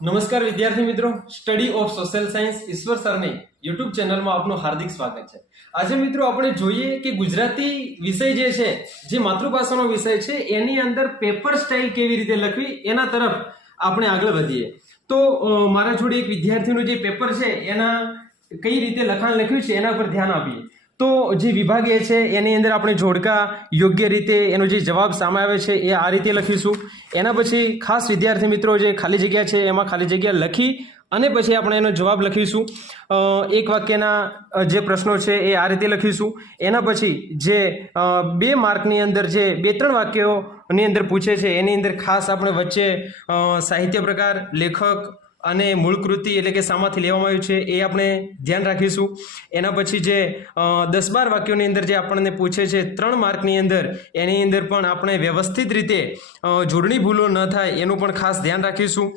નમસ્કાર વિદ્યાર્થી મિત્રો, સ્ટડી ઓફ સોશિયલ સાયન્સ ઈશ્વર સરની યુટ્યુબ ચેનલમાં આપનું હાર્દિક સ્વાગત છે। આજે મિત્રો આપણે જોઈએ કે ગુજરાતી વિષય જે છે, જે માતૃભાષાનો વિષય છે, એની અંદર પેપર સ્ટાઇલ કેવી રીતે લખવી એના તરફ આપણે આગળ વધીએ। તો મારા જોડે એક વિદ્યાર્થીનું જે પેપર છે એના કઈ રીતે લખાણ લખ્યું છે એના પર ધ્યાન આપીએ। તો જે વિભાગ એ છે એની અંદર આપણે જોડકા યોગ્ય રીતે એનો જે જવાબ સામે આવે છે એ આ રીતે લખીશું। એના પછી ખાસ વિદ્યાર્થી મિત્રો જે ખાલી જગ્યા છે એમાં ખાલી જગ્યા લખી અને પછી આપણે એનો જવાબ લખીશું। એક વાક્યના જે પ્રશ્નો છે એ આ રીતે લખીશું। એના પછી જે 2 માર્કની અંદર જે 2-3 વાક્યોની અંદર પૂછે છે એની અંદર ખાસ આપણે વચ્ચે સાહિત્ય પ્રકાર, લેખક અને મૂળ કૃતિ એટલે કે શામાંથી લેવામાં આવ્યું છે એ આપણે ધ્યાન રાખીશું। એના પછી જે 10-12 વાક્યોની અંદર જે આપણને પૂછે છે 3 માર્કની અંદર, એની અંદર પણ આપણે વ્યવસ્થિત રીતે જોડણી ભૂલો ન થાય એનું પણ ખાસ ધ્યાન રાખીશું।